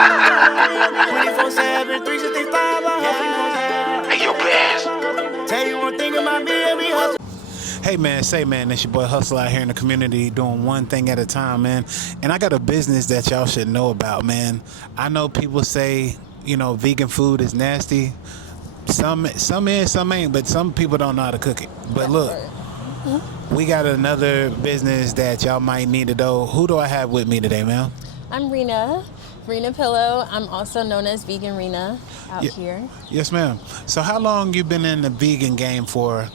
24/7, 365, hey, your best. Tell you one thing about me, every hustle. Hey man, it's your boy Hustle out here in the community doing one thing at a time, man. And I got a business that y'all should know about, man. I know people say, vegan food is nasty. Some is, some ain't, but some people don't know how to cook it. But look, we got another business that y'all might need to know. Who do I have with me today, man? I'm Rena Pillow. I'm also known as VeganRena out here. Yes, ma'am. So how long you been in the vegan game for?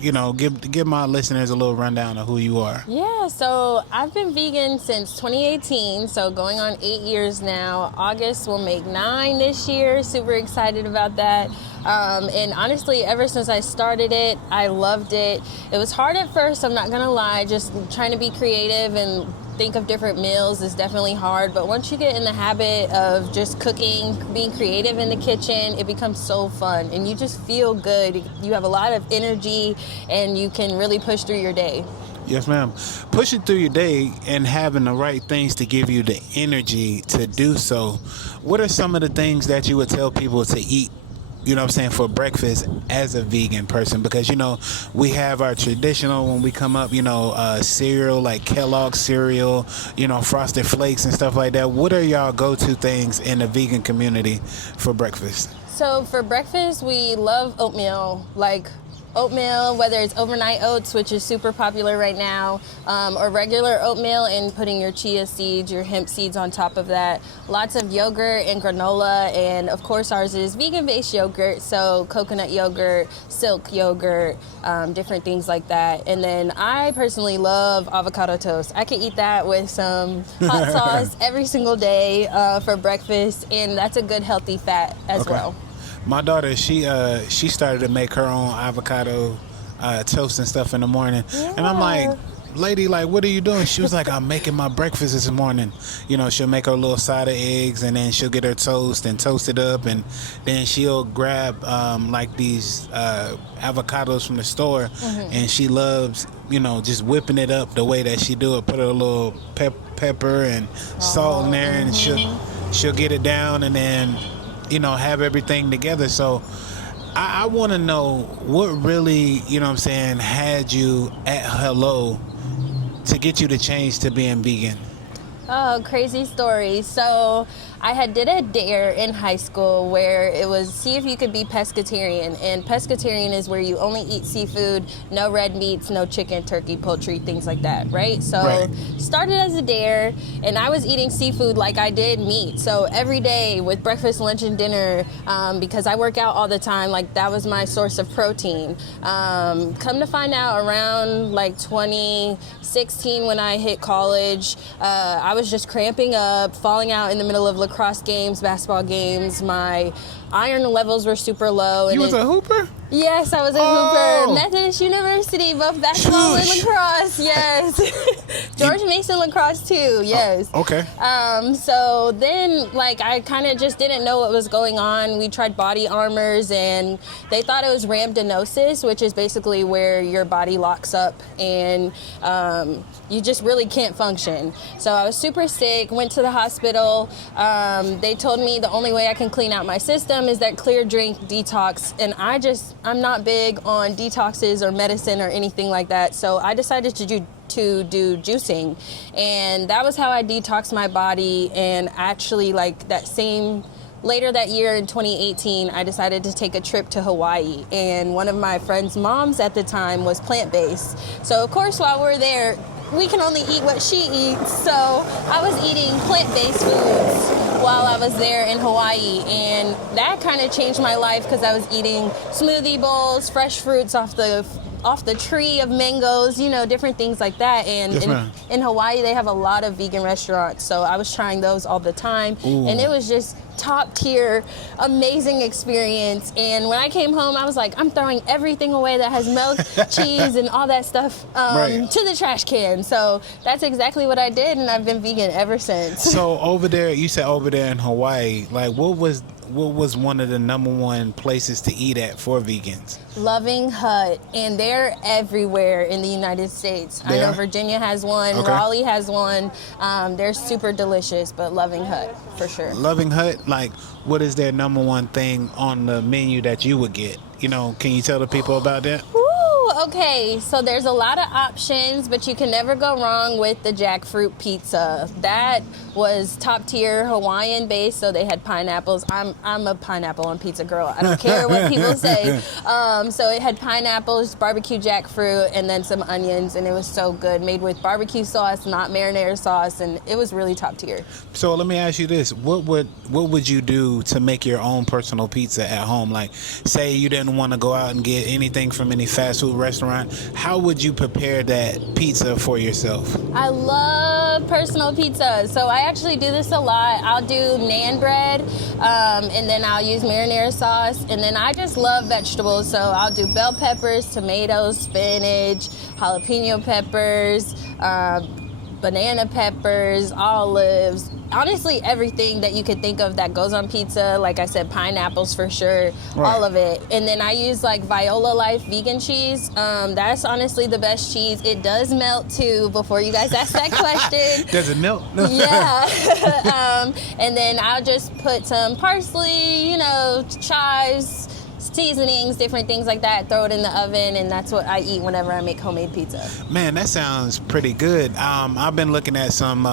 Give my listeners a little rundown of who you are. Yeah, so I've been vegan since 2018, so going on 8 years now. August will make 9 this year. Super excited about that. And honestly, ever since I started it, I loved it. It was hard at first, I'm not gonna lie, just trying to be creative and think of different meals is definitely hard, but once you get in the habit of just cooking, being creative in the kitchen, it becomes so fun and you just feel good. You have a lot of energy and you can really push through your day. Yes, ma'am. Pushing through your day and having the right things to give you the energy to do so. What are some of the things that you would tell people to eat, for breakfast as a vegan person? Because, we have our traditional, when we come up, cereal, like Kellogg's cereal, Frosted Flakes and stuff like that. What are y'all go-to things in the vegan community for breakfast? So for breakfast, we love oatmeal, whether it's overnight oats, which is super popular right now, or regular oatmeal and putting your chia seeds, your hemp seeds on top of that. Lots of yogurt and granola, and of course ours is vegan-based yogurt, so coconut yogurt, silk yogurt, different things like that. And then I personally love avocado toast. I can eat that with some hot sauce every single day for breakfast, and that's a good healthy fat as well. My daughter, she started to make her own avocado toast and stuff in the morning. Yeah. And I'm like, lady, what are you doing? She was like, I'm making my breakfast this morning. She'll make her a little side of eggs, and then she'll get her toast and toast it up, and then she'll grab these avocados from the store, and she loves, just whipping it up the way that she do it. Put a little pepper and salt in there, and she'll get it down, and then have everything together. So I want to know what really, had you at hello to get you to change to being vegan. Oh, crazy story. So I had did a dare in high school where it was see if you could be pescatarian. And pescatarian is where you only eat seafood, no red meats, no chicken, turkey, poultry, things like that, right? So started as a dare, and I was eating seafood like I did meat. So every day with breakfast, lunch, and dinner, because I work out all the time, that was my source of protein. Come to find out around 2016 when I hit college, I was just cramping up, falling out in the middle of lacrosse games, basketball games. My iron levels were super low. You was a hooper? Yes, I was a hooper. Methodist University, both basketball and lacrosse. Yes. George Mason lacrosse too. Yes. Oh, okay. So then, I kind of just didn't know what was going on. We tried body armors, and they thought it was rhamnosis, which is basically where your body locks up and you just really can't function. So I was super sick. Went to the hospital. They told me the only way I can clean out my system is that clear drink detox, and I'm not big on detoxes or medicine or anything like that, so I decided to do juicing, and that was how I detoxed my body. And actually, later that year in 2018, I decided to take a trip to Hawaii, and one of my friend's moms at the time was plant-based, so of course while we're there we can only eat what she eats, so I was eating plant-based foods while I was there in Hawaii, and that kind of changed my life because I was eating smoothie bowls, fresh fruits off the tree of mangoes, different things like that. And in Hawaii, they have a lot of vegan restaurants, so I was trying those all the time. Ooh. And it was just top tier, amazing experience. And when I came home, I was like, I'm throwing everything away that has milk, cheese, and all that stuff to the trash can. So that's exactly what I did, and I've been vegan ever since. So over there, you said over there in Hawaii, like what was one of the #1 places to eat at for vegans? Loving Hut, and they're everywhere in the United States. I know Virginia has one, Raleigh has one. They're super delicious, but Loving Hut for sure. Loving Hut, like what is their #1 thing on the menu that you would get? You know, can you tell the people about that? Okay, so there's a lot of options, but you can never go wrong with the jackfruit pizza. That was top tier Hawaiian based, so they had pineapples. I'm a pineapple on pizza girl. I don't care what people say. So it had pineapples, barbecue jackfruit, and then some onions, and it was so good. Made with barbecue sauce, not marinara sauce, and it was really top tier. So let me ask you this: what would you do to make your own personal pizza at home? Like, say you didn't want to go out and get anything from any fast food restaurant. How would you prepare that pizza for yourself? I love personal pizza, so I actually do this a lot. I'll do naan bread, and then I'll use marinara sauce, and then I just love vegetables, so I'll do bell peppers, tomatoes, spinach, jalapeno peppers, banana peppers, olives, honestly everything that you could think of that goes on pizza. Like I said, pineapples for sure, all of it. And then I use like Viola Life vegan cheese. That's honestly the best cheese. It does melt too, before you guys ask that question. Does it melt? Yeah. And then I'll just put some parsley, chives, seasonings, different things like that, throw it in the oven, and that's what I eat whenever I make homemade pizza. Man, that sounds pretty good. I've been looking at some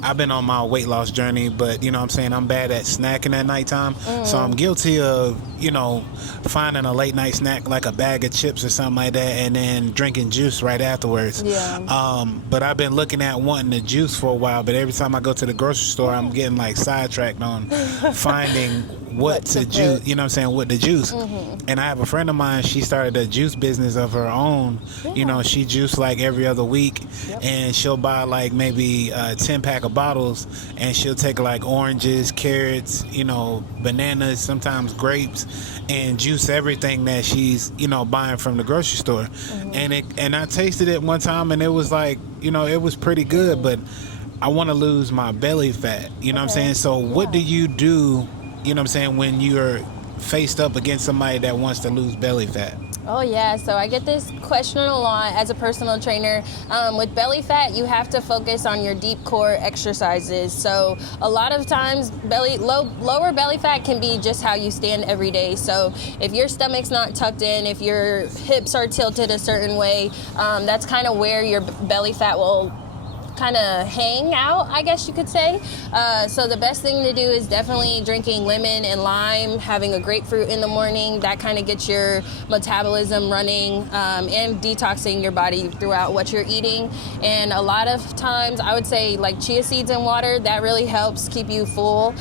I've been on my weight loss journey, but you know what I'm saying, I'm bad at snacking at nighttime. So I'm guilty of, finding a late night snack like a bag of chips or something like that and then drinking juice right afterwards. Yeah. But I've been looking at wanting the juice for a while, but every time I go to the grocery store, I'm getting like sidetracked on finding what to juice, what to juice. And I have a friend of mine, she started a juice business of her own. She juice like every other week, and she'll buy like maybe a 10-pack of bottles, and she'll take like oranges, carrots, bananas, sometimes grapes, and juice everything that she's, buying from the grocery store. And I tasted it one time, and it was like, it was pretty good, but I want to lose my belly fat. You know what I'm saying? So what do you do, when you're faced up against somebody that wants to lose belly fat? Oh yeah, so I get this question a lot as a personal trainer. With belly fat, you have to focus on your deep core exercises. So a lot of times, lower belly fat can be just how you stand every day. So if your stomach's not tucked in, if your hips are tilted a certain way, that's kind of where your belly fat will kind of hang out, I guess you could say. So the best thing to do is definitely drinking lemon and lime, having a grapefruit in the morning. That kind of gets your metabolism running, and detoxing your body throughout what you're eating. And a lot of times I would say like chia seeds and water, that really helps keep you full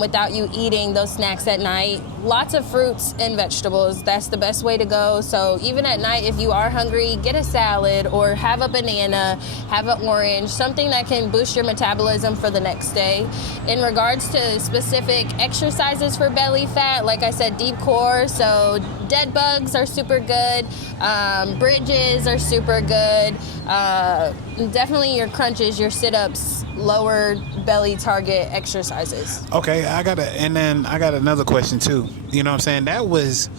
without you eating those snacks at night. Lots of fruits and vegetables, that's the best way to go. So even at night, if you are hungry, get a salad or have a banana, have an orange, something that can boost your metabolism for the next day. In regards to specific exercises for belly fat, like I said, deep core, so dead bugs are super good, bridges are super good, definitely your crunches, your sit-ups, lower belly target exercises. Okay, I got another question too. You know what I'm saying? That was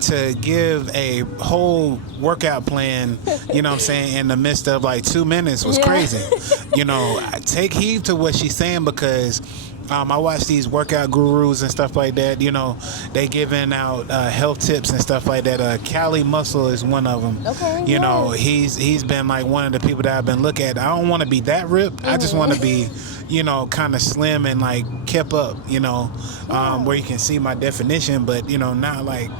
to give a whole workout plan, in the midst of like 2 minutes was crazy. Take heed to what she's saying, because I watch these workout gurus and stuff like that. They giving out health tips and stuff like that. Cali Muscle is one of them. Okay. He's been like one of the people that I've been looking at. I don't want to be that ripped. I just want to be, kind of slim and like kept up. Where you can see my definition, but not like,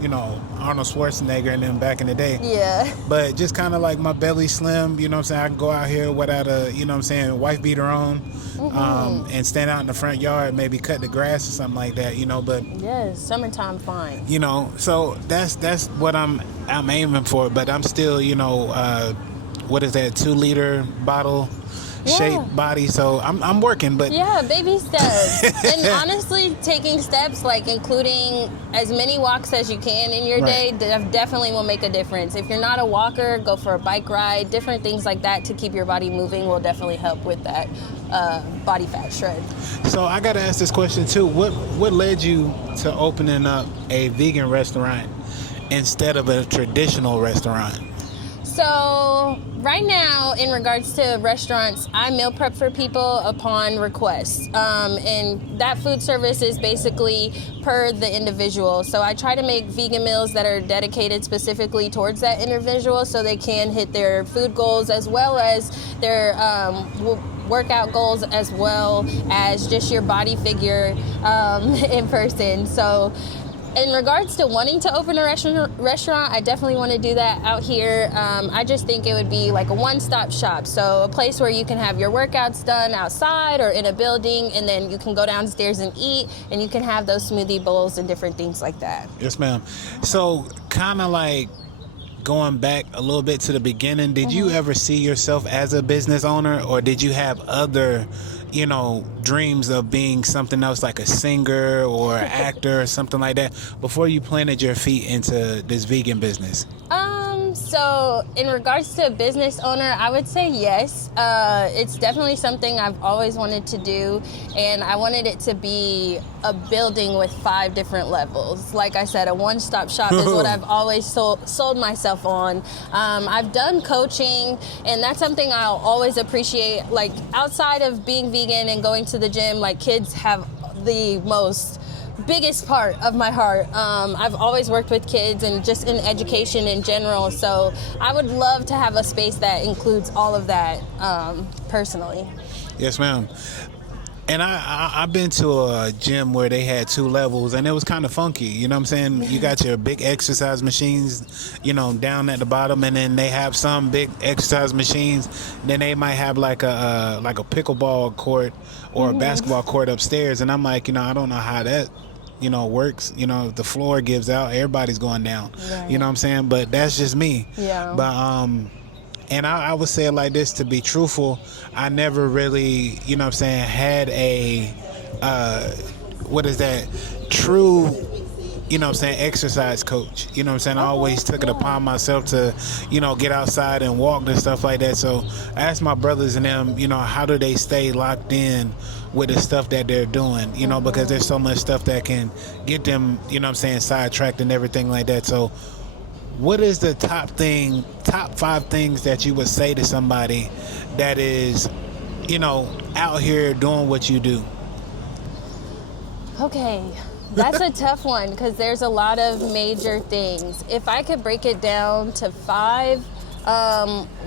Arnold Schwarzenegger and them back in the day. Yeah. But just kind of like my belly slim, I can go out here without a, wife beater on, and stand out in the front yard, maybe cut the grass or something like that, but. Yes, summertime fine. So that's what I'm aiming for, but I'm still, what is that, 2-liter bottle? shape body, so I'm working, but yeah, baby steps. And honestly, taking steps, like including as many walks as you can in your day, definitely will make a difference. If you're not a walker, go for a bike ride. Different things like that to keep your body moving will definitely help with that body fat shred. So I gotta ask this question too. What led you to opening up a vegan restaurant instead of a traditional restaurant? So right now, in regards to restaurants, I meal prep for people upon request. And that food service is basically per the individual. So I try to make vegan meals that are dedicated specifically towards that individual so they can hit their food goals as well as their workout goals, as well as just your body figure in person. So in regards to wanting to open a restaurant, I definitely want to do that out here. I just think it would be like a one-stop shop. So a place where you can have your workouts done outside or in a building, and then you can go downstairs and eat, and you can have those smoothie bowls and different things like that. Yes, ma'am. So kind of like going back a little bit to the beginning, did you ever see yourself as a business owner, or did you have other dreams of being something else, like a singer or an actor or something like that, before you planted your feet into this vegan business? So in regards to a business owner, I would say yes. It's definitely something I've always wanted to do, and I wanted it to be a building with 5 different levels. Like I said, a one-stop shop is what I've always sold myself on. I've done coaching, and that's something I'll always appreciate. Like outside of being vegan and going to the gym, like kids have the biggest part of my heart. I've always worked with kids and just in education in general, so I would love to have a space that includes all of that personally. Yes, ma'am. And I've been to a gym where they had 2 levels, and it was kind of funky. You know what I'm saying? You got your big exercise machines, down at the bottom, and then they have some big exercise machines. Then they might have like a pickleball court or a basketball court upstairs. And I'm like, I don't know how that works. If the floor gives out, everybody's going down. Right. You know what I'm saying? But that's just me. Yeah. But and I would say it like this, to be truthful, I never really, had a true, exercise coach. I always took it upon myself to, get outside and walk and stuff like that. So I asked my brothers and them, how do they stay locked in with the stuff that they're doing, because there's so much stuff that can get them, sidetracked and everything like that. So what is the top 5 things that you would say to somebody that is, out here doing what you do? Okay, that's a tough one because there's a lot of major things. If I could break it down to 5,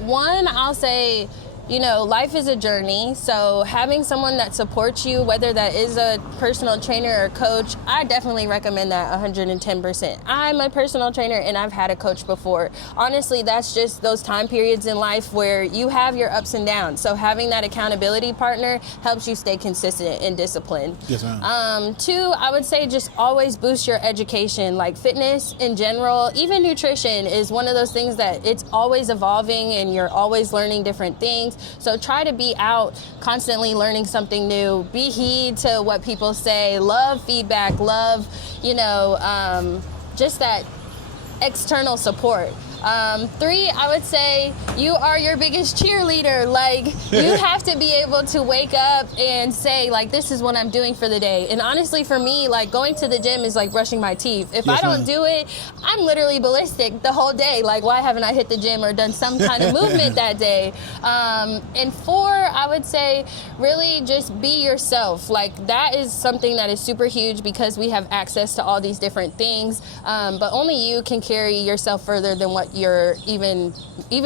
one, I'll say, life is a journey. So having someone that supports you, whether that is a personal trainer or coach, I definitely recommend that 110%. I'm a personal trainer and I've had a coach before. Honestly, that's just those time periods in life where you have your ups and downs. So having that accountability partner helps you stay consistent and disciplined. Yes, ma'am. 2, I would say just always boost your education, like fitness in general. Even nutrition is one of those things that it's always evolving and you're always learning different things. So try to be out constantly learning something new. Be heed to what people say. Love feedback. Love, just that external support. 3, I would say you are your biggest cheerleader. Like, you have to be able to wake up and say, like, this is what I'm doing for the day. And honestly, for me, like, going to the gym is like brushing my teeth. If I don't do it, I'm literally ballistic the whole day. Like, why haven't I hit the gym or done some kind of movement that day? And 4, I would say really just be yourself. Like, that is something that is super huge because we have access to all these different things. But only you can carry yourself further than what your even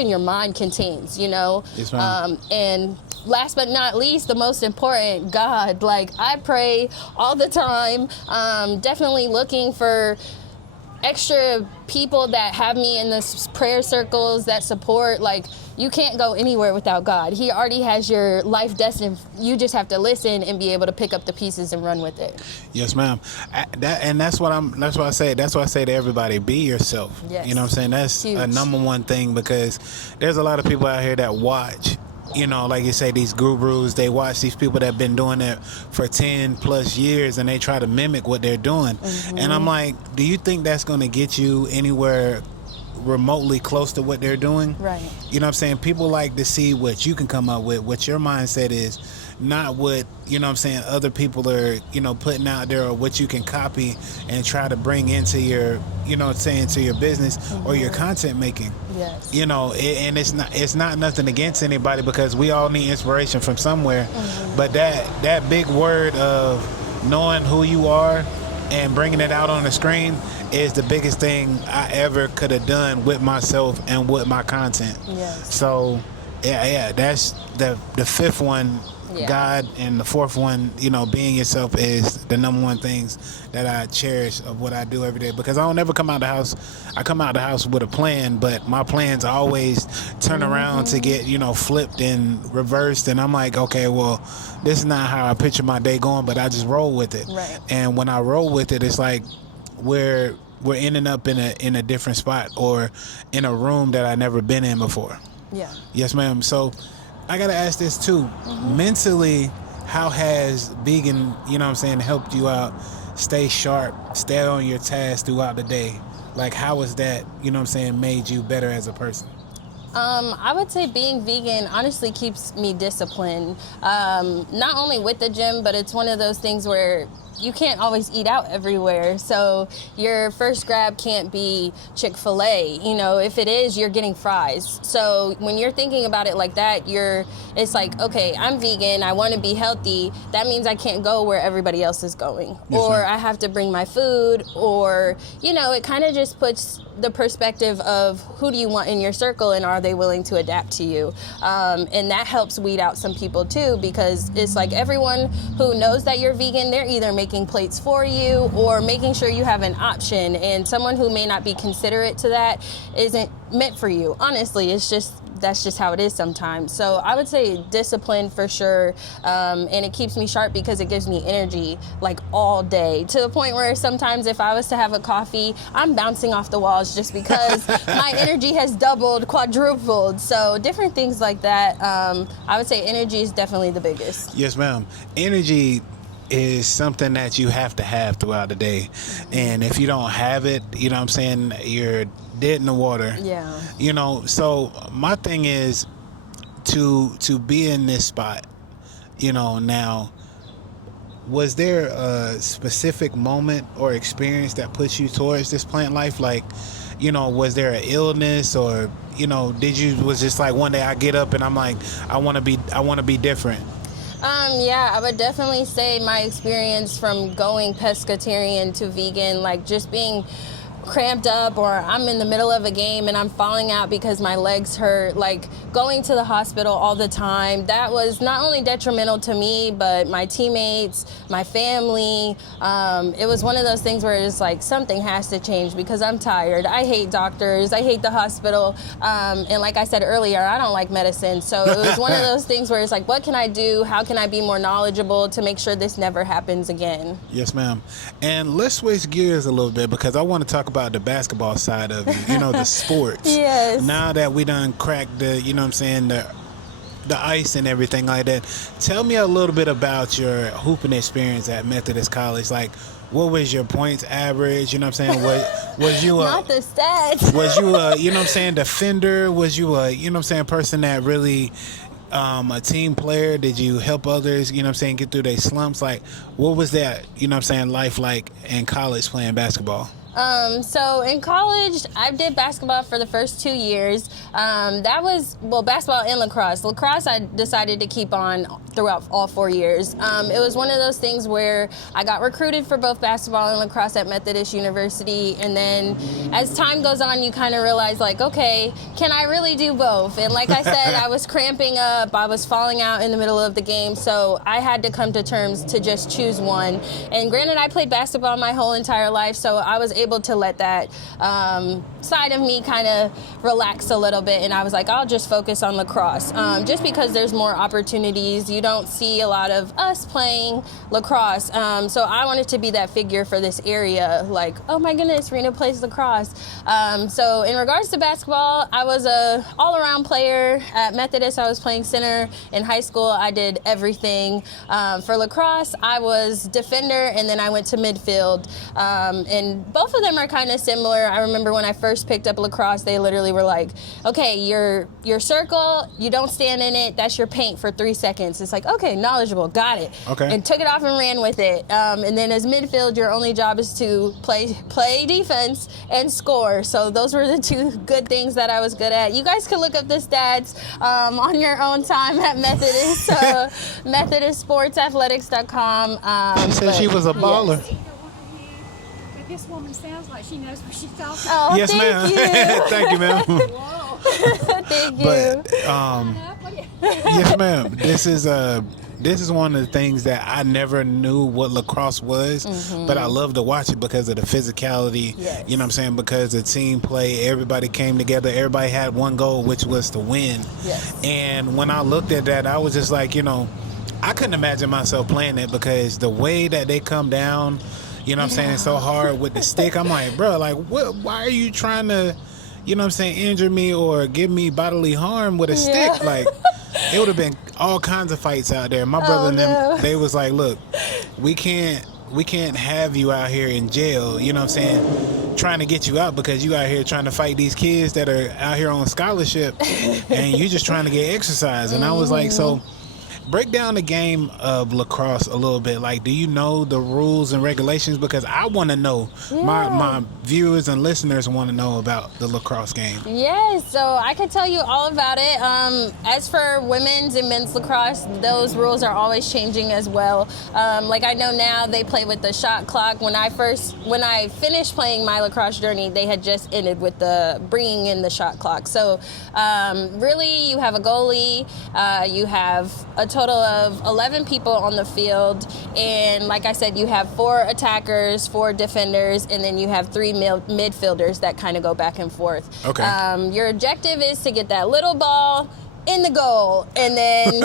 your mind contains, Yes, ma'am. And last but not least, the most important, God. Like, I pray all the time, definitely looking for extra people that have me in the prayer circles that support. Like, you can't go anywhere without God. He already has your life destined. You just have to listen and be able to pick up the pieces and run with it. Yes, ma'am. That's what I say to everybody, be yourself. Yes. You know what I'm saying? That's huge. A number one thing, because there's a lot of people out here that watch you know, like you say, these gurus, they watch these people that have been doing it for 10 plus years and they try to mimic what they're doing. And I'm like, do you think that's going to get you anywhere remotely close to what they're doing? Right. You know what I'm saying? People like to see what you can come up with, what your mindset is, not what, you know what I'm saying, other people are, you know, putting out there, or what you can copy and try to bring into your, you know what I'm saying, to your business or your content making. Yes. You know, and it's not nothing against anybody, because we all need inspiration from somewhere. But that big word of knowing who you are and bringing it out on the screen is the biggest thing I ever could have done with myself and with my content. Yes. So yeah, that's the fifth one. Yeah. God, and the fourth one, you know, being yourself, is the number one things that I cherish of what I do every day, because I don't ever come out the house. I come out the house with a plan, but my plans always turn around to get, you know, flipped and reversed, and I'm like, okay, well, this is not how I picture my day going, but I just roll with it. Right. And when I roll with it, it's like we're ending up in a different spot, or in a room that I never been in before. Yeah. Yes, ma'am. So I gotta ask this too. Mentally, how has vegan, you know what I'm saying, helped you out stay sharp, stay on your task throughout the day? Like, how has that, you know what I'm saying, made you better as a person? I would say being vegan honestly keeps me disciplined. Not only with the gym, but it's one of those things where you can't always eat out everywhere. So your first grab can't be Chick-fil-A. You know, if it is, you're getting fries. So when you're thinking about it like that, it's like, okay, I'm vegan, I want to be healthy. That means I can't go where everybody else is going. Yes, or ma'am. I have to bring my food, or, you know, it kind of just puts the perspective of who do you want in your circle, and are they willing to adapt to you? And that helps weed out some people too, because it's like everyone who knows that you're vegan, they're either making plates for you or making sure you have an option, and someone who may not be considerate to that isn't meant for you. Honestly, that's just how it is sometimes. So I would say discipline for sure, and it keeps me sharp because it gives me energy like all day, to the point where sometimes if I was to have a coffee, I'm bouncing off the walls just because my energy has doubled, quadrupled. So different things like that. I would say energy is definitely the biggest. Yes, ma'am. Energy is something that you have to have throughout the day. And if you don't have it, you know what I'm saying, you're dead in the water. Yeah. You know, so my thing is to be in this spot, you know, now, was there a specific moment or experience that pushed you towards this plant life? Like, you know, was there an illness, or, you know, was just like one day I get up and I'm like, I want to be different? Yeah, I would definitely say my experience from going pescatarian to vegan, like just being cramped up, or I'm in the middle of a game and I'm falling out because my legs hurt, like going to the hospital all the time, that was not only detrimental to me, but my teammates, my family. It was one of those things where it's like, something has to change because I'm tired. I hate doctors. I hate the hospital. And like I said earlier, I don't like medicine. So it was one of those things where it's like, what can I do? How can I be more knowledgeable to make sure this never happens again? Yes, ma'am. And let's switch gears a little bit, because I want to talk about the basketball side of it, you know, the sports. Yes. Now that we done cracked the, you know what I'm saying, the ice and everything like that, tell me a little bit about your hooping experience at Methodist College. Like, what was your points average? You know what I'm saying? Was you Not the stats. was you a, you know what I'm saying, defender? Was you a, you know what I'm saying, person that really a team player? Did you help others, you know what I'm saying, get through their slumps? Like, what was that, you know what I'm saying, life like in college playing basketball? So in college, I did basketball for the first 2 years. That was, well, basketball and lacrosse. Lacrosse, I decided to keep on throughout all 4 years. It was one of those things where I got recruited for both basketball and lacrosse at Methodist University. And then as time goes on, you kind of realize, like, okay, can I really do both? And like I said, I was cramping up. I was falling out in the middle of the game. So I had to come to terms to just choose one. And granted, I played basketball my whole entire life, so I was able able to let that side of me kind of relax a little bit, and I was like, I'll just focus on lacrosse, just because there's more opportunities. You don't see a lot of us playing lacrosse, so I wanted to be that figure for this area, like, oh my goodness, Rena plays lacrosse. So in regards to basketball, I was a all-around player. At Methodist, I was playing center. In high school, I did everything. For lacrosse, I was defender, and then I went to midfield, and both of them are kind of similar. I remember when I first picked up lacrosse, they literally were like, okay, your circle, you don't stand in it, that's your paint for 3 seconds. It's like, okay, knowledgeable, got it. Okay. And took it off and ran with it. And then as midfield, your only job is to play defense and score. So those were the two good things that I was good at. You guys can look up the stats on your own time at Methodist, MethodistSportsAthletics.com. She said she was a baller. Yes. This woman sounds like she knows what she's talking Oh, Yes, thank ma'am. you. Thank you, ma'am. Whoa. Thank you. But yes, ma'am. This is one of the things that I never knew what lacrosse was, but I love to watch it because of the physicality. Yes. You know what I'm saying? Because the team play, everybody came together, everybody had one goal, which was to win. Yes. And when I looked at that, I was just like, I couldn't imagine myself playing it because the way that they come down, you know what I'm saying, so hard with the stick. I'm like, bro, like, why are you trying to, you know what I'm saying, injure me or give me bodily harm with a stick? Like, it would have been all kinds of fights out there. My brother and them, they was like, look, we can't have you out here in jail, you know what I'm saying, trying to get you out because you out here trying to fight these kids that are out here on scholarship and you just trying to get exercise. And I was like, so break down the game of lacrosse a little bit. Like, do you know the rules and regulations? Because I want to know. My viewers and listeners want to know about the lacrosse game. Yes, so I can tell you all about it. As for women's and men's lacrosse, those rules are always changing as well. Like, I know now they play with the shot clock. When I finished playing my lacrosse journey, they had just ended with the bringing in the shot clock. So really, you have a goalie, you have a total of 11 people on the field, and like I said, you have 4 attackers, 4 defenders, and then you have 3 midfielders that kind of go back and forth. Okay. Your objective is to get that little ball in the goal, and then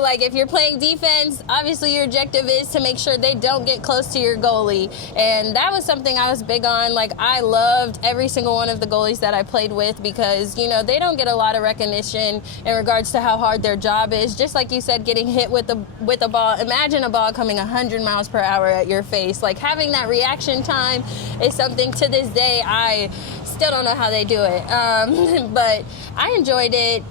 like if you're playing defense, obviously your objective is to make sure they don't get close to your goalie, and that was something I was big on. Like, I loved every single one of the goalies that I played with because they don't get a lot of recognition in regards to how hard their job is. Just like you said, getting hit with a ball. Imagine a ball coming 100 miles per hour at your face. Like, having that reaction time is something to this day I still don't know how they do it, but I enjoyed it.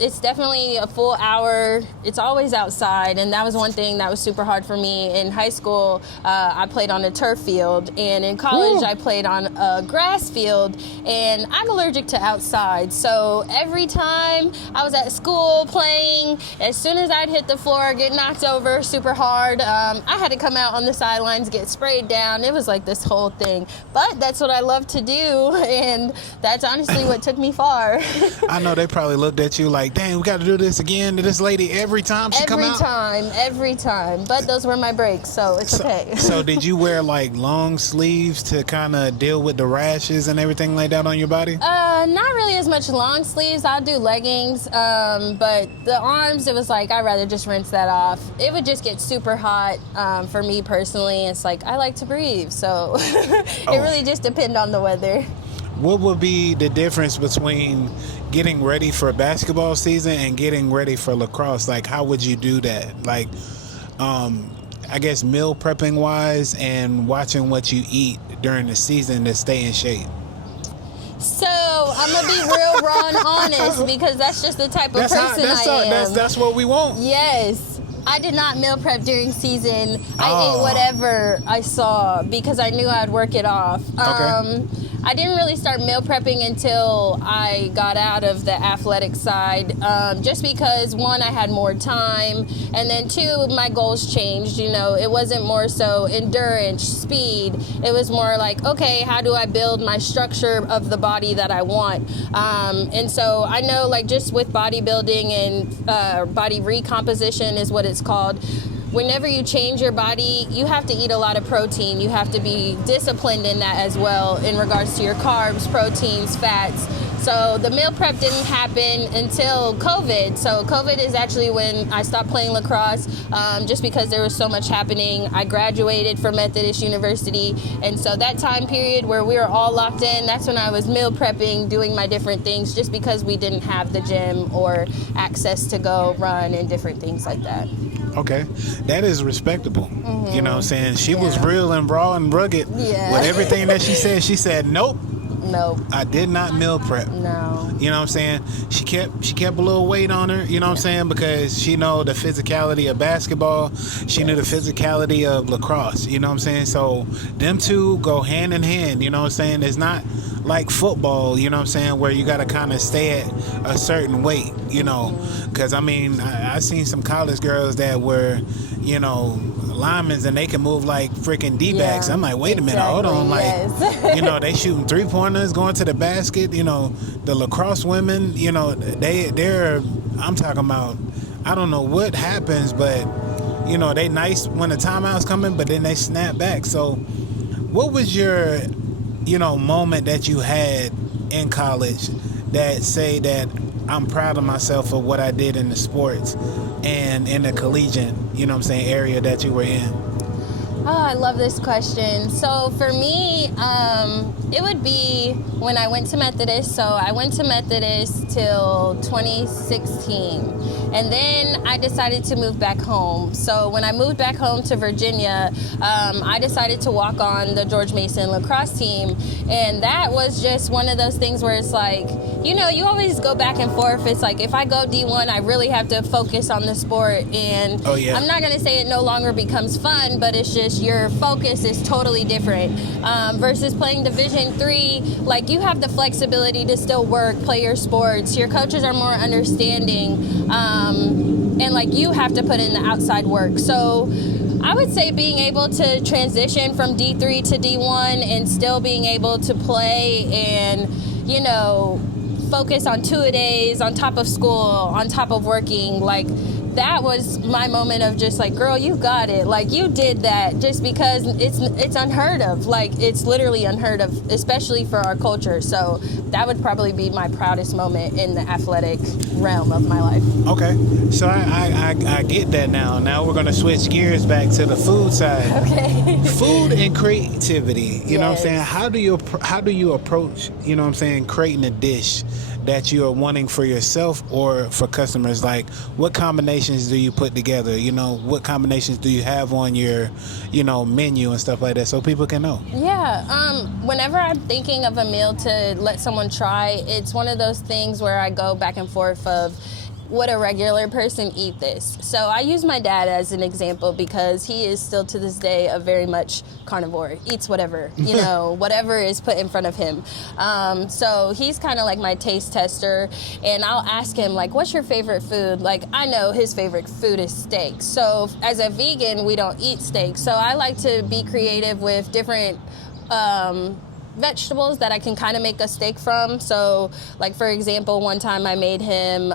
It's definitely a full hour. It's always outside, and that was one thing that was super hard for me. In high school, I played on a turf field, and in college, I played on a grass field, and I'm allergic to outside. So every time I was at school playing, as soon as I'd hit the floor, get knocked over super hard, I had to come out on the sidelines, get sprayed down. It was like this whole thing. But that's what I love to do, and that's honestly what took me far. I know they probably looked at you like, dang, we got to do this again to this lady every time she come out? Every time. But those were my breaks, so it's okay. So did you wear like long sleeves to kind of deal with the rashes and everything like that on your body? Not really as much long sleeves. I'll do leggings, but the arms, it was like I'd rather just rinse that off. It would just get super hot for me personally. It's like I like to breathe, so it really just depends on the weather. What would be the difference between getting ready for basketball season and getting ready for lacrosse? Like, how would you do that? Like, I guess meal prepping wise and watching what you eat during the season to stay in shape. So I'm gonna be real raw and honest because that's just the type of person I am. That's what we want. Yes. I did not meal prep during season. I ate whatever I saw because I knew I'd work it off. Okay. I didn't really start meal prepping until I got out of the athletic side, just because, one, I had more time, and then two, my goals changed. It wasn't more so endurance, speed. It was more like, okay, how do I build my structure of the body that I want? And so I know, like, just with bodybuilding and body recomposition is what it's called. whenever you change your body, you have to eat a lot of protein. You have to be disciplined in that as well in regards to your carbs, proteins, fats. So the meal prep didn't happen until COVID. So COVID is actually when I stopped playing lacrosse, just because there was so much happening. I graduated from Methodist University, and so that time period where we were all locked in, that's when I was meal prepping, doing my different things, just because we didn't have the gym or access to go run and different things like that. Okay, that is respectable. Mm-hmm. You know what I'm saying? She was real and raw and rugged with everything that she said. She said, nope. I did not meal prep. No. You know what I'm saying? She kept a little weight on her, you know what I'm saying? Because she know the physicality of basketball. She knew the physicality of lacrosse, you know what I'm saying? So them two go hand in hand, you know what I'm saying? It's not like football, you know what I'm saying, where you got to kind of stay at a certain weight, you know? Because, I mean, I seen some college girls that were, you know, linemen, and they can move like freaking D-backs. I'm like, wait a minute, hold on. Like, you know, they shooting 3-pointers, going to the basket. You know, the lacrosse women, you know, they're, I'm talking about, I don't know what happens, but, you know, they nice when the timeout's coming, but then they snap back. So what was your, you know, moment that you had in college that say that I'm proud of myself for what I did in the sports and in the collegiate, you know what I'm saying, area that you were in? Oh, I love this question. So for me, it would be when I went to Methodist. So I went to Methodist till 2016. And then I decided to move back home. So when I moved back home to Virginia, I decided to walk on the George Mason lacrosse team. And that was just one of those things where it's like, you know, you always go back and forth. It's like, if I go D1, I really have to focus on the sport. And I'm not going to say it no longer becomes fun, but it's just your focus is totally different. Versus playing Division III, like, you have the flexibility to still work, play your sports. Your coaches are more understanding. And like, you have to put in the outside work. So I would say being able to transition from D3 to D1 and still being able to play and, you know, focus on 2-a-days on top of school, on top of working, like, that was my moment of just like, girl, you got it. Like, you did that, just because it's unheard of. Like, it's literally unheard of, especially for our culture. So that would probably be my proudest moment in the athletic realm of my life. Okay, so I get that now. Now we're gonna switch gears back to the food side. Okay. Food and creativity. You know what I'm saying? How do you approach, you know what I'm saying, creating a dish that you are wanting for yourself or for customers? Like, what combinations do you put together? You know, what combinations do you have on your, you know, menu and stuff like that, so people can know? Yeah, whenever I'm thinking of a meal to let someone try, it's one of those things where I go back and forth of, would a regular person eat this? So I use my dad as an example because he is still to this day a very much carnivore, eats whatever, you know, whatever is put in front of him. So he's kind of like my taste tester, and I'll ask him, like, what's your favorite food? Like, I know his favorite food is steak. So as a vegan, we don't eat steak. So I like to be creative with different vegetables that I can kind of make a steak from. So, like, for example, one time I made him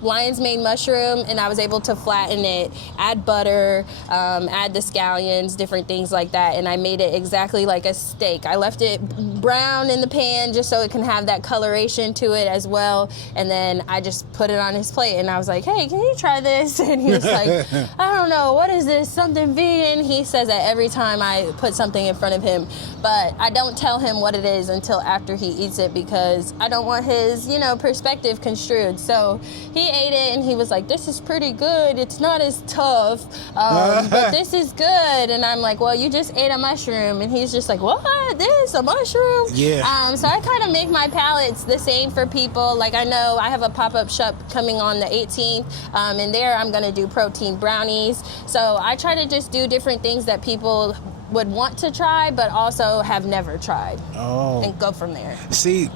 lion's mane mushroom, and I was able to flatten it, add butter, add the scallions, different things like that, and I made it exactly like a steak. I left it brown in the pan just so it can have that coloration to it as well, and then I just put it on his plate, and I was like, hey, can you try this? And he was like, I don't know, what is this, something vegan? He says that every time I put something in front of him, but I don't tell him what it is until after he eats it, because I don't want his, you know, perspective construed. So he ate it and he was like, this is pretty good. It's not as tough, but this is good. And I'm like, well, you just ate a mushroom. And he's just like, what? This, a mushroom? Yeah. So I kind of make my palates the same for people. Like, I know I have a pop-up shop coming on the 18th, and there I'm going to do protein brownies. So I try to just do different things that people would want to try, but also have never tried. Oh. And go from there. See,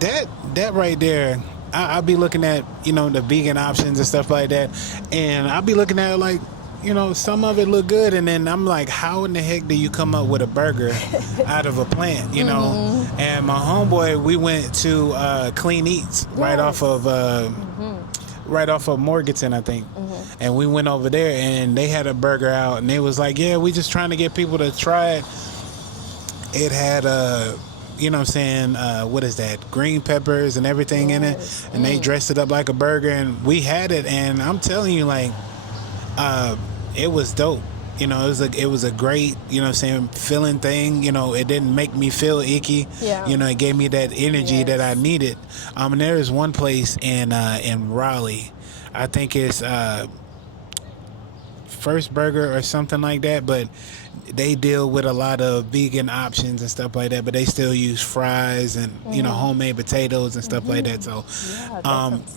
that right there, I'll be looking at, you know, the vegan options and stuff like that, and I'll be looking at it like, you know, some of it look good, and then I'm like, how in the heck do you come up with a burger out of a plant, you know? And my homeboy, we went to Clean Eats right off of right off of Morganton, I think. And we went over there, and they had a burger out, and they was like, yeah, we just trying to get people to try it. It had you know what I'm saying, what is that, green peppers and everything in it, and they dressed it up like a burger, and we had it, and I'm telling you, like, it was dope. You know, it was a great, you know what I'm saying, feeling thing. You know, it didn't make me feel icky. Yeah. You know, it gave me that energy that I needed. And there is one place in Raleigh, I think it's First Burger or something like that, but they deal with a lot of vegan options and stuff like that, but they still use fries and, you know, homemade potatoes and stuff like that. So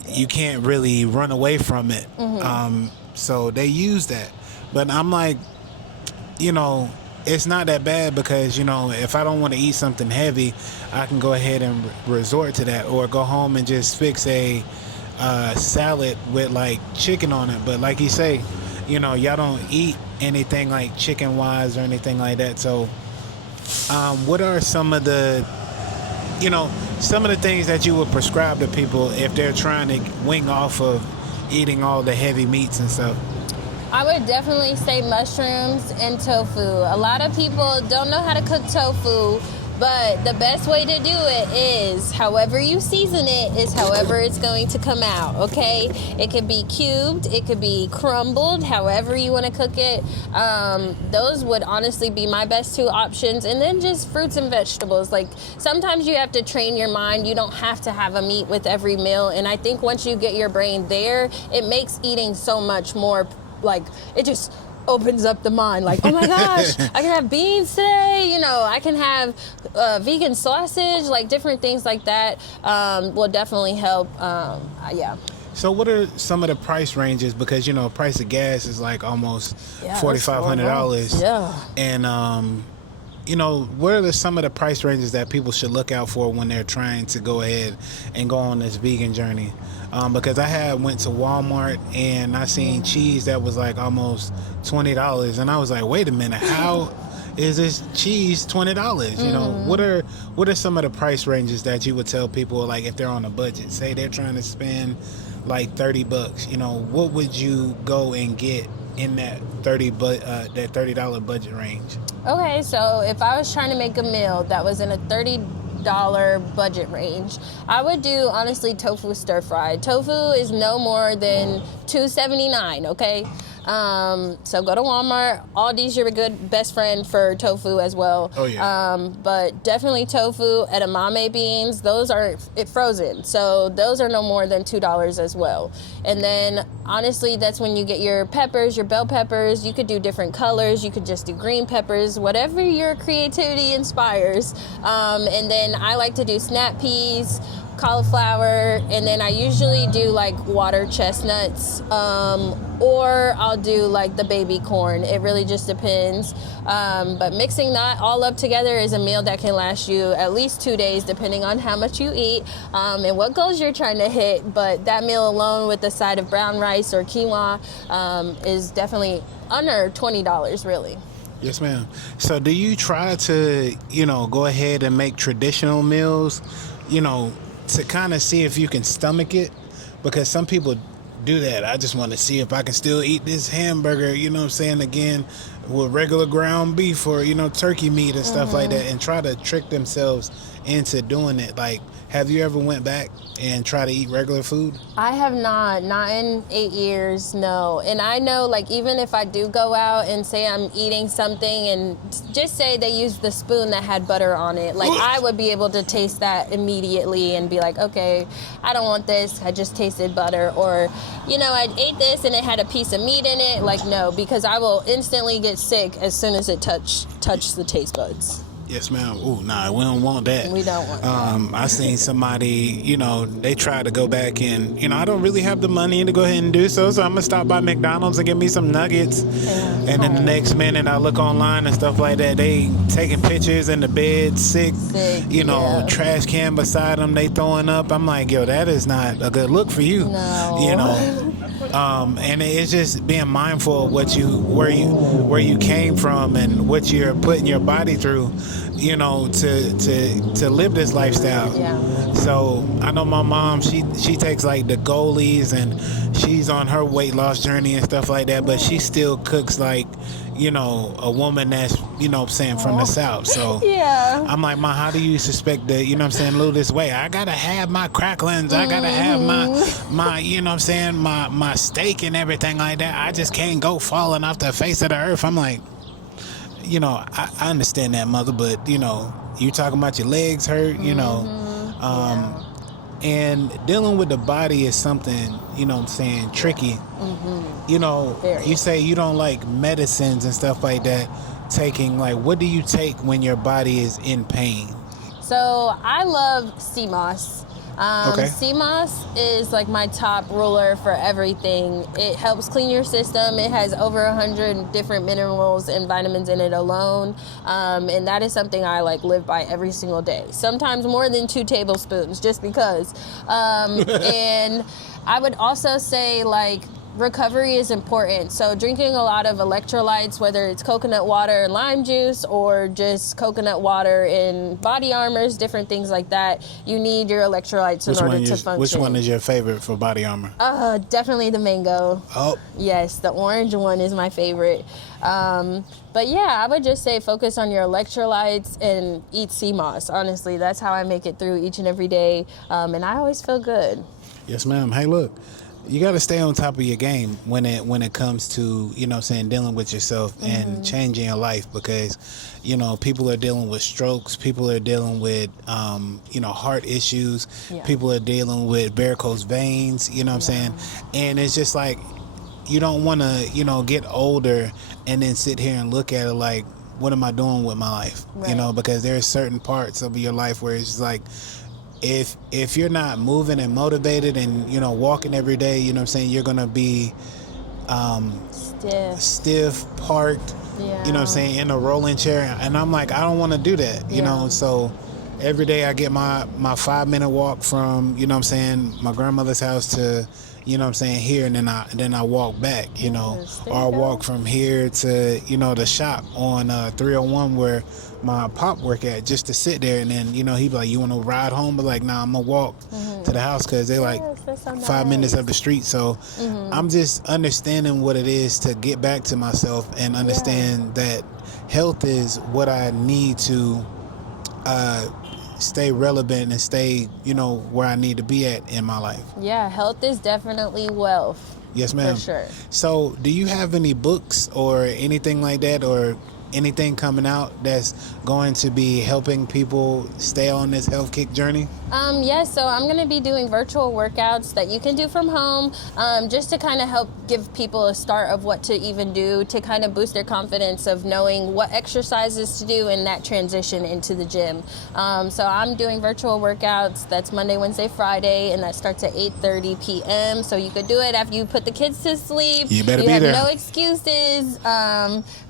you can't really run away from it. So they use that. But I'm like, you know, it's not that bad because, you know, if I don't want to eat something heavy, I can go ahead and resort to that, or go home and just fix a salad with like chicken on it. But like you say, you know, y'all don't eat anything like chicken wise or anything like that. So what are some of the, you know, some of the things that you would prescribe to people if they're trying to wing off of eating all the heavy meats and stuff? I would definitely say mushrooms and tofu. A lot of people don't know how to cook tofu, but the best way to do it is however you season it is however it's going to come out, okay? It could be cubed, it could be crumbled, however you want to cook it. Those would honestly be my best two options. And then just fruits and vegetables. Like, sometimes you have to train your mind. You don't have to have a meat with every meal. And I think once you get your brain there, it makes eating so much more, like, it just opens up the mind. Like, oh my gosh, I can have beans today. You know, I can have vegan sausage. Like, different things like that will definitely help. Yeah. So what are some of the price ranges? Because, you know, price of gas is like almost $4,500. Yeah. And, you know, what are some of the price ranges that people should look out for when they're trying to go ahead and go on this vegan journey? Because I went to Walmart and I seen cheese that was like almost $20, and I was like, wait a minute, how is this cheese $20? You know, what are some of the price ranges that you would tell people, like, if they're on a budget? Say they're trying to spend like $30, you know, what would you go and get in that $30 budget range? Okay, so if I was trying to make a meal that was in a $30 budget range, I would do, honestly, tofu stir fry. Tofu is no more than $2.79, okay? So go to Walmart. Aldi's your good best friend for tofu as well. Oh yeah. But definitely tofu, edamame beans, those are frozen. So those are no more than $2 as well. And then honestly, that's when you get your peppers, your bell peppers. You could do different colors. You could just do green peppers, whatever your creativity inspires. And then I like to do snap peas, cauliflower, and then I usually do like water chestnuts, or I'll do like the baby corn. It really just depends. But mixing that all up together is a meal that can last you at least 2 days, depending on how much you eat and what goals you're trying to hit. But that meal alone with the side of brown rice or quinoa is definitely under $20, really. Yes, ma'am. So do you try to, you know, go ahead and make traditional meals, you know, to kind of see if you can stomach it? Because some people do that. I just want to see if I can still eat this hamburger, you know what I'm saying, again, with regular ground beef or, you know, turkey meat and stuff like that, and try to trick themselves into doing it. Like, have you ever went back and tried to eat regular food? I have not in 8 years, no. And I know, like, even if I do go out and say I'm eating something and just say they used the spoon that had butter on it, like, I would be able to taste that immediately and be like, okay, I don't want this, I just tasted butter. Or, you know, I ate this and it had a piece of meat in it. Like, no, because I will instantly get sick as soon as it touch the taste buds. Yes, ma'am. Ooh, nah, we don't want that. We don't want that. I seen somebody, you know, they tried to go back and, you know, I don't really have the money to go ahead and do so I'm going to stop by McDonald's and get me some nuggets. Yeah. And then the next minute I look online and stuff like that. They taking pictures in the bed, sick, you know, trash can beside them. They throwing up. I'm like, yo, that is not a good look for you. No. You know. And it's just being mindful of where you came from and what you're putting your body through, you know, to live this lifestyle. Yeah. So I know my mom, she takes like the goalies and she's on her weight loss journey and stuff like that, but she still cooks like, you know, a woman that's, you know what I'm saying, from the South. So Yeah. I'm like, Ma, how do you suspect that, you know what I'm saying, lose this weight? I gotta have my cracklings, I gotta have my you know what I'm saying, my steak and everything like that. I just can't go falling off the face of the earth. I'm like, you know, I understand that, mother, but you know, you talking about your legs hurt, you know. And dealing with the body is something, you know what I'm saying, tricky. You know, Very. you say you don't like medicines and stuff like that. Taking, like, what do you take when your body is in pain? So I love sea moss. Okay. Sea moss is like my top ruler for everything. It helps clean your system. It has over 100 different minerals and vitamins in it alone. And that is something I like live by every single day. Sometimes more than 2 tablespoons just because. And I would also say like recovery is important. So drinking a lot of electrolytes, whether it's coconut water and lime juice or just coconut water in body armors, different things like that, you need your electrolytes in order to function. Which one is your favorite for body armor? Definitely the mango. Oh. Yes, the orange one is my favorite. But yeah, I would just say focus on your electrolytes and eat sea moss. Honestly, that's how I make it through each and every day. And I always feel good. Yes, ma'am. Hey, look. You got to stay on top of your game when it comes to, you know what I'm saying, dealing with yourself and changing your life, because, you know, people are dealing with strokes, people are dealing with, you know, heart issues, people are dealing with varicose veins, you know what I'm saying? And it's just like, you don't want to, you know, get older and then sit here and look at it like, what am I doing with my life? Right. You know, because there's certain parts of your life where it's just like, if you're not moving and motivated and, you know, walking every day, you know what I'm saying, you're going to be stiff, parked, you know what I'm saying, in a rolling chair. And I'm like, I don't want to do that, you know. So every day I get my 5-minute walk from, you know what I'm saying, my grandmother's house to, you know what I'm saying, here, and then I walk back, you know, or I walk from here to, you know, the shop on 301 where my pop work at, just to sit there. And then, you know, he'd be like, you want to ride home? But like, nah, I'm gonna walk to the house, because they're like so 5 minutes up the street. So I'm just understanding what it is to get back to myself and understand that health is what I need to stay relevant and stay, you know, where I need to be at in my life. Yeah, health is definitely wealth. Yes, ma'am. For sure. So do you have any books or anything like that, or anything coming out that's going to be helping people stay on this health kick journey? Yes, so I'm going to be doing virtual workouts that you can do from home, just to kind of help give people a start of what to even do, to kind of boost their confidence of knowing what exercises to do in that transition into the gym. So I'm doing virtual workouts. That's Monday, Wednesday, Friday, and that starts at 8:30 p.m. So you could do it after you put the kids to sleep. You better be there. You have no excuses.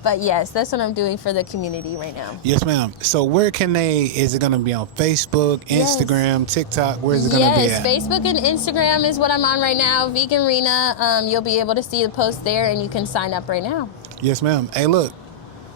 But yes, that's what I'm doing for the community right now. Yes, ma'am. So where can is it going to be on Facebook, Instagram, TikTok? Where is it going to be at? Yes, Facebook and Instagram is what I'm on right now. VeganRena. You'll be able to see the post there, and you can sign up right now. Yes, ma'am. Hey, look,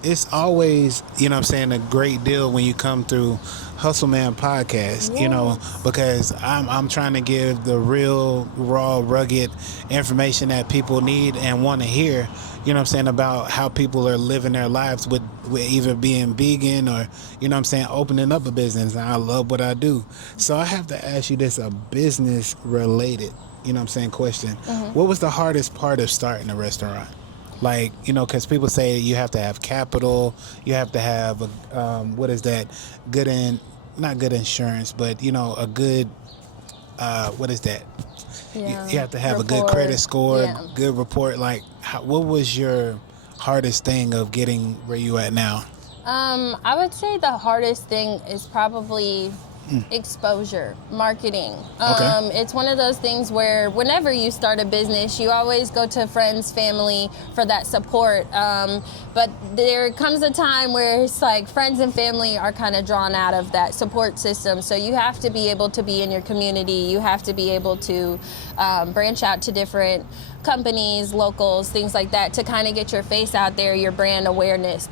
it's always, you know what I'm saying, a great deal when you come through Hustle Man Podcast, you know, because I'm trying to give the real, raw, rugged information that people need and want to hear, you know what I'm saying, about how people are living their lives with either being vegan or, you know what I'm saying, opening up a business. And I love what I do. So I have to ask you this, a business related, you know what I'm saying, question. What was the hardest part of starting a restaurant? Like, you know, because people say you have to have capital, you have to have, what is that, not good insurance, but, you know, a good, what is that? Yeah. You have to have Rapport. a good credit score, good report. Like, what was your hardest thing of getting where you at now? I would say the hardest thing is probably exposure, marketing. It's one of those things where whenever you start a business, you always go to friends, family for that support. But there comes a time where it's like friends and family are kind of drawn out of that support system. So you have to be able to be in your community. You have to be able to branch out to different companies, locals, things like that, to kind of get your face out there, your brand awareness.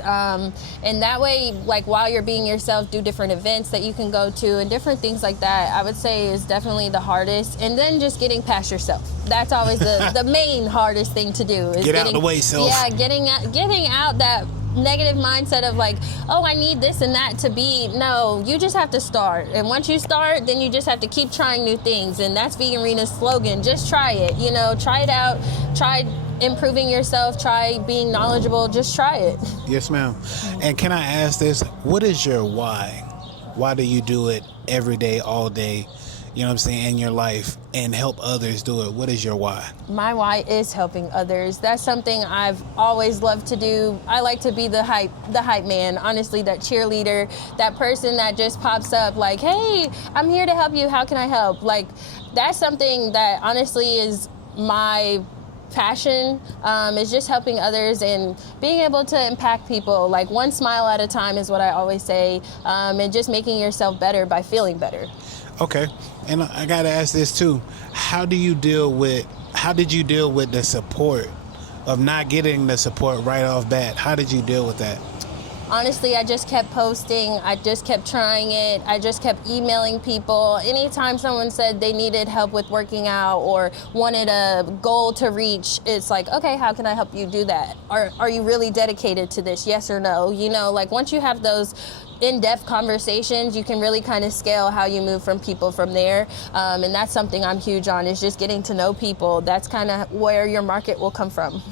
And that way, like, while you're being yourself, do different events that you can go to and different things like that, I would say is definitely the hardest. And then just getting past yourself. That's always the main hardest thing to do. Is Get out the way, self. Yeah, getting out that negative mindset of like, oh, I need this and that to be. No, you just have to start. And once you start, then you just have to keep trying new things. And that's VeganRena's slogan. Just try it. You know, try it out. Try improving yourself. Try being knowledgeable. Just try it. Yes, ma'am. And can I ask this? What is your why? Why do you do it every day, all day? You know what I'm saying, in your life, and help others do it? What is your why? My why is helping others. That's something I've always loved to do. I like to be the hype man, honestly, that cheerleader, that person that just pops up like, hey, I'm here to help you. How can I help? Like, that's something that honestly is my passion, is just helping others and being able to impact people. Like, one smile at a time is what I always say, and just making yourself better by feeling better. Okay, and I gotta ask this too. How did you deal with the support of not getting the support right off bat? How did you deal with that? Honestly, I just kept posting. I just kept trying it. I just kept emailing people. Anytime someone said they needed help with working out or wanted a goal to reach, it's like, okay, how can I help you do that? Are you really dedicated to this? Yes or no? You know, like, once you have those in-depth conversations, you can really kind of scale how you move from people from there. And that's something I'm huge on, is just getting to know people. That's kind of where your market will come from.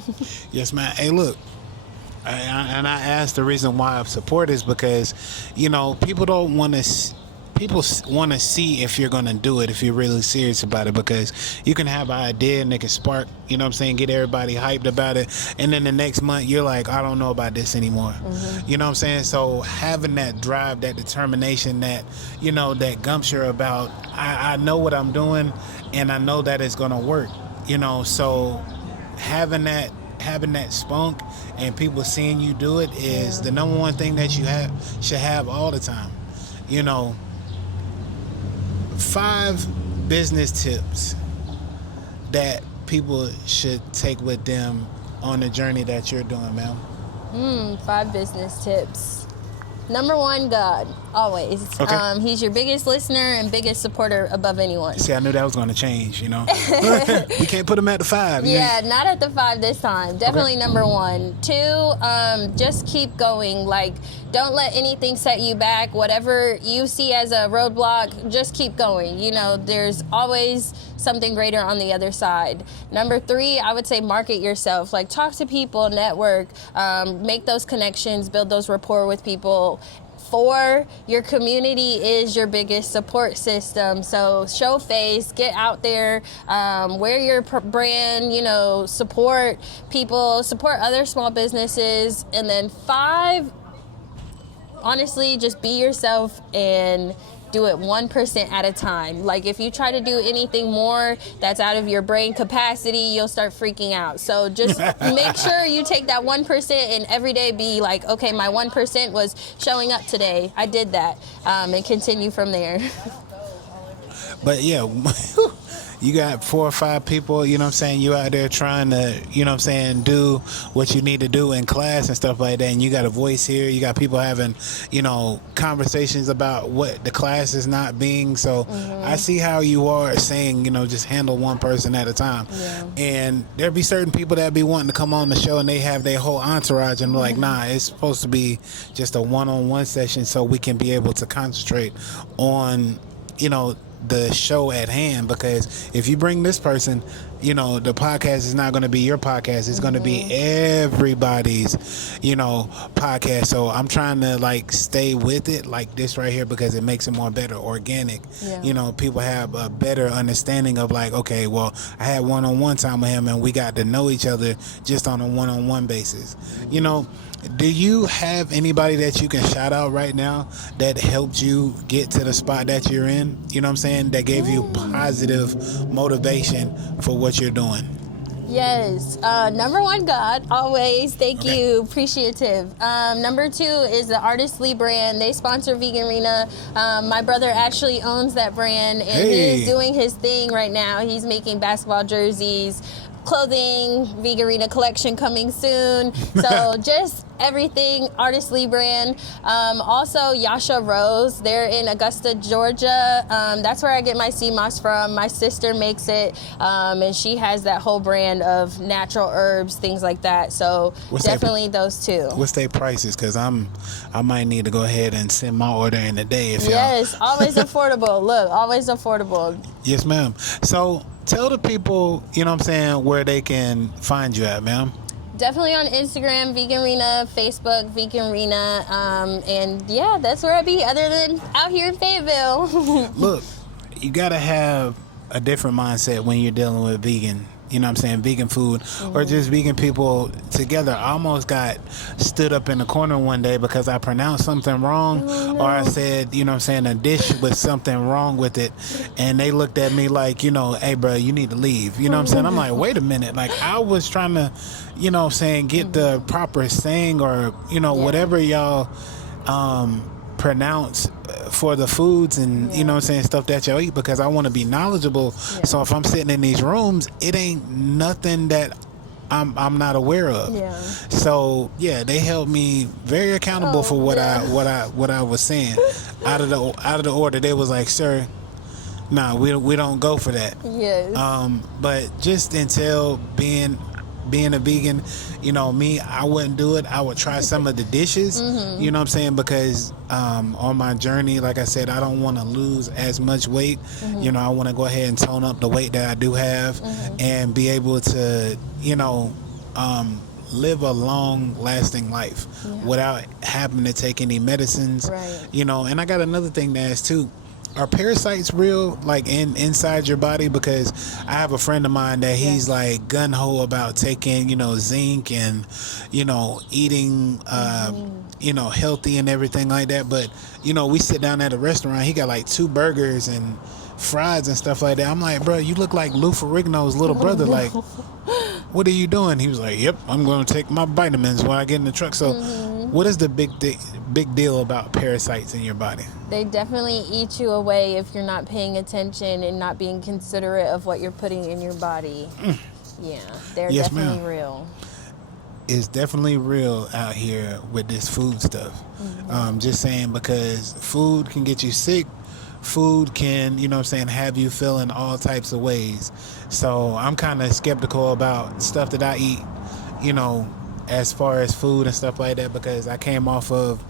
Yes, man. Hey, look. I asked the reason why I support is because, you know, people want to see if you're going to do it, if you're really serious about it, because you can have an idea and it can spark, you know what I'm saying, get everybody hyped about it. And then the next month you're like, I don't know about this anymore. Mm-hmm. You know what I'm saying? So having that drive, that determination, that, you know, that gumption about, I know what I'm doing and I know that it's going to work, you know, so having that spunk and people seeing you do it is the number one thing that you should have all the time. You know, 5 business tips that people should take with them on the journey that you're doing, ma'am. 5 business tips. Number 1, God, always. Okay. He's your biggest listener and biggest supporter above anyone. See, I knew that was going to change, you know. We can't put him at the 5. Yeah, not at the 5 this time. Definitely okay. Number 1. 2, just keep going. Like, don't let anything set you back. Whatever you see as a roadblock, just keep going. You know, there's always something greater on the other side. Number 3, I would say market yourself. Like, talk to people, network, make those connections, build those rapport with people. 4, your community is your biggest support system. So show face, get out there, wear your brand, you know, support people, support other small businesses. And then 5, honestly, just be yourself and do it 1% at a time. Like, if you try to do anything more that's out of your brain capacity, you'll start freaking out. So just make sure you take that 1% and every day be like, okay, my 1% was showing up today. I did that, and continue from there. But yeah, you got 4 or 5 people, you know what I'm saying, you out there trying to, you know what I'm saying, do what you need to do in class and stuff like that, and you got a voice here, you got people having, you know, conversations about what the class is not being, so I see how you are saying, you know, just handle one person at a time. Yeah. And there'll be certain people that be wanting to come on the show and they have their whole entourage and like, nah, it's supposed to be just a one-on-one session so we can be able to concentrate on, you know, the show at hand, because if you bring this person, you know, the podcast is not going to be your podcast. It's going to be everybody's, you know, podcast. So I'm trying to like stay with it like this right here because it makes it more better, organic. Yeah. You know, people have a better understanding of like, okay, well, I had one-on-one time with him and we got to know each other just on a one-on-one basis. You know, do you have anybody that you can shout out right now that helped you get to the spot that you're in? You know what I'm saying? That gave you positive motivation for what you're doing? Yes. Number one, God, always. Thank you. Appreciative. Number two is the Artistly brand. They sponsor VeganRena. My brother actually owns that brand, and he's doing his thing right now. He's making basketball jerseys, clothing, VeganRena collection coming soon. So just everything, Artistly brand. Also, Yasha Rose. They're in Augusta, Georgia. That's where I get my sea moss from. My sister makes it, and she has that whole brand of natural herbs, things like that. So definitely those two. What's their prices? Because I might need to go ahead and send my order in today. Yes, always affordable. Look, always affordable. Yes, ma'am. So tell the people, you know what I'm saying, where they can find you at, ma'am. Definitely on Instagram, VeganRena, Facebook, VeganRena, and yeah, that's where I be other than out here in Fayetteville. Look, you gotta have a different mindset when you're dealing with vegan. You know what I'm saying? Vegan food or just vegan people together. I almost got stood up in the corner one day because I pronounced something wrong or I said, you know what I'm saying, a dish with something wrong with it. And they looked at me like, you know, hey, bro, you need to leave. You know what I'm saying? I'm like, wait a minute. Like, I was trying to, you know what I'm saying, get the proper saying or, you know, whatever y'all pronounce for the foods and you know what I'm saying, stuff that y'all eat, because I want to be knowledgeable. So if I'm sitting in these rooms, it ain't nothing that I'm not aware of. So yeah, they held me very accountable for what I was saying. out of the order, they was like, sir, nah, we don't go for that. But just until being a vegan, you know, me, I wouldn't do it. I would try some of the dishes, you know what I'm saying, because on my journey, like I said, I don't want to lose as much weight. You know, I want to go ahead and tone up the weight that I do have and be able to, you know, live a long lasting life without having to take any medicines, you know. And I got another thing to ask too. Are parasites real, like inside your body? Because I have a friend of mine that he's like gung-ho about taking, you know, zinc and, you know, eating, you know, healthy and everything like that. But, you know, we sit down at a restaurant, he got like 2 burgers and fries and stuff like that. I'm like, bro, you look like Lou Ferrigno's little brother. Like, what are you doing? He was like, yep, I'm going to take my vitamins when I get in the truck. So what is the big deal about parasites in your body? They definitely eat you away if you're not paying attention and not being considerate of what you're putting in your body. Yeah, they're definitely real. It's definitely real out here with this food stuff. Just saying, because food can get you sick. Food can, you know what I'm saying, have you feeling all types of ways. So I'm kind of skeptical about stuff that I eat, you know, as far as food and stuff like that, because I came off of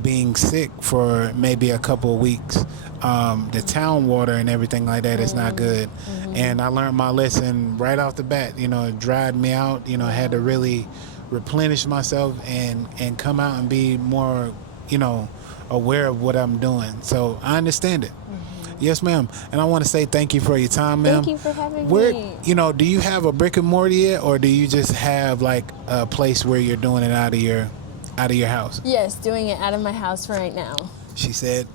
being sick for maybe a couple of weeks. The town water and everything like that is not good. And I learned my lesson right off the bat. You know, it dried me out. You know, I had to really replenish myself and come out and be more, you know, aware of what I'm doing. So I understand it. Yes, ma'am. And I want to say thank you for your time, ma'am. Thank you for having me. You know, do you have a brick and mortar yet, or do you just have like a place where you're doing it out of your house? Yes, doing it out of my house right now. She said,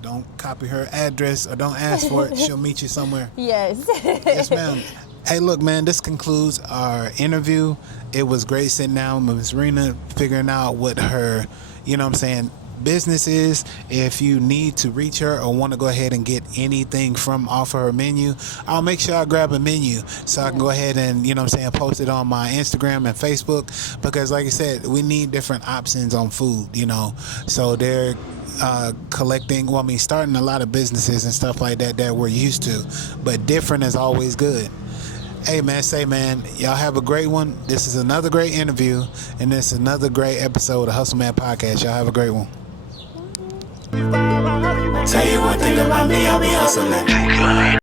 don't copy her address or don't ask for it. She'll meet you somewhere. Yes. Yes, ma'am. Hey, look, man, this concludes our interview. It was great sitting down with Ms. Rena, figuring out what her, you know what I'm saying, business is. If you need to reach her or want to go ahead and get anything from off of her menu, I'll make sure I grab a menu so I can go ahead and, you know what I'm saying, post it on my Instagram and Facebook, because like I said, we need different options on food, you know. So they're starting a lot of businesses and stuff like that we're used to, but different is always good. Hey, man, y'all have a great one. This is another great interview, and this is another great episode of Hustle Man Podcast. Y'all have a great one. Tell you one thing about me, I'll be hustling.